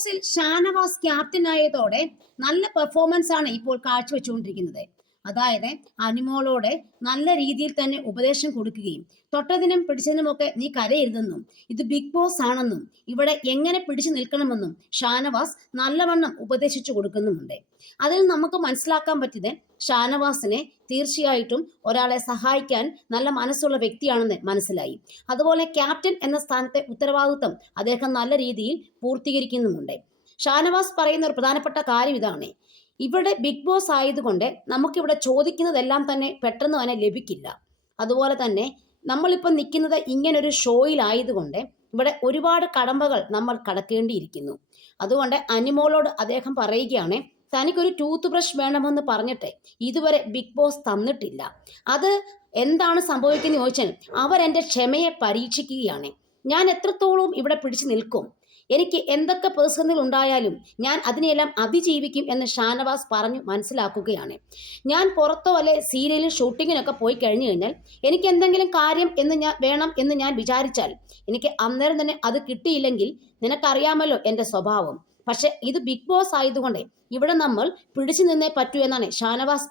ബോസിൽ ഷാനവാസ് ക്യാപ്റ്റൻ ആയതോടെ നല്ല പെർഫോമൻസ് ആണ് ഇപ്പോൾ കാഴ്ചവെച്ചുകൊണ്ടിരിക്കുന്നത്. അതായത് അനിമോളോട് നല്ല രീതിയിൽ തന്നെ ഉപദേശം കൊടുക്കുകയും തൊട്ടതിനും പിടിച്ചതിനുമൊക്കെ നീ കരയരുതെന്നും ഇത് ബിഗ് ബോസ് ആണെന്നും ഇവിടെ എങ്ങനെ പിടിച്ചു നിൽക്കണമെന്നും ഷാനവാസ് നല്ലവണ്ണം ഉപദേശിച്ചു കൊടുക്കുന്നുമുണ്ട്. അതിൽ നമുക്ക് മനസ്സിലാക്കാൻ പറ്റിയത് ഷാനവാസിനെ തീർച്ചയായിട്ടും ഒരാളെ സഹായിക്കാൻ നല്ല മനസ്സുള്ള വ്യക്തിയാണെന്ന് മനസ്സിലായി. അതുപോലെ ക്യാപ്റ്റൻ എന്ന സ്ഥാനത്തെ ഉത്തരവാദിത്വം അദ്ദേഹം നല്ല രീതിയിൽ പൂർത്തീകരിക്കുന്നുമുണ്ട്. ഷാനവാസ് പറയുന്ന ഒരു പ്രധാനപ്പെട്ട കാര്യം ഇതാണ്: ഇവിടെ ബിഗ് ബോസ് ആയതുകൊണ്ട് നമുക്കിവിടെ ചോദിക്കുന്നതെല്ലാം തന്നെ പെട്ടെന്ന് തന്നെ ലഭിക്കില്ല. അതുപോലെ തന്നെ നമ്മളിപ്പോൾ നിൽക്കുന്നത് ഇങ്ങനൊരു ഷോയിലായതുകൊണ്ട് ഇവിടെ ഒരുപാട് കടമ്പകൾ നമ്മൾ കടക്കേണ്ടിയിരിക്കുന്നു. അതുകൊണ്ട് അനിമോളോട് അദ്ദേഹം പറയുകയാണ്, തനിക്കൊരു ടൂത്ത് ബ്രഷ് വേണമെന്ന് പറഞ്ഞിട്ട് ഇതുവരെ ബിഗ് ബോസ് തന്നിട്ടില്ല. അത് എന്താണ് സംഭവിക്കുന്നത് ചോദിച്ചാൽ അവരെൻ്റെ ക്ഷമയെ പരീക്ഷിക്കുകയാണ്. ഞാൻ എത്രത്തോളം ഇവിടെ പിടിച്ചു നിൽക്കും, എനിക്ക് എന്തൊക്കെ പേഴ്സണൽ ഉണ്ടായാലും ഞാൻ അതിനെയെല്ലാം അതിജീവിക്കും എന്ന് ഷാനവാസ് പറഞ്ഞു മനസ്സിലാക്കുകയാണ്. ഞാൻ പുറത്തോ അല്ലെ സീരിയലിൽ ഷൂട്ടിങ്ങിനൊക്കെ പോയി കഴിഞ്ഞു കഴിഞ്ഞാൽ എനിക്ക് എന്തെങ്കിലും കാര്യം വേണം എന്ന് ഞാൻ വിചാരിച്ചാൽ എനിക്ക് അന്നേരം തന്നെ അത് കിട്ടിയില്ലെങ്കിൽ നിനക്കറിയാമല്ലോ എൻ്റെ സ്വഭാവം. പക്ഷെ ഇത് ബിഗ് ബോസ് ആയതുകൊണ്ട് ഇവിടെ നമ്മൾ പിടിച്ചു നിന്നേ പറ്റൂ എന്നാണ് ഷാനവാസ്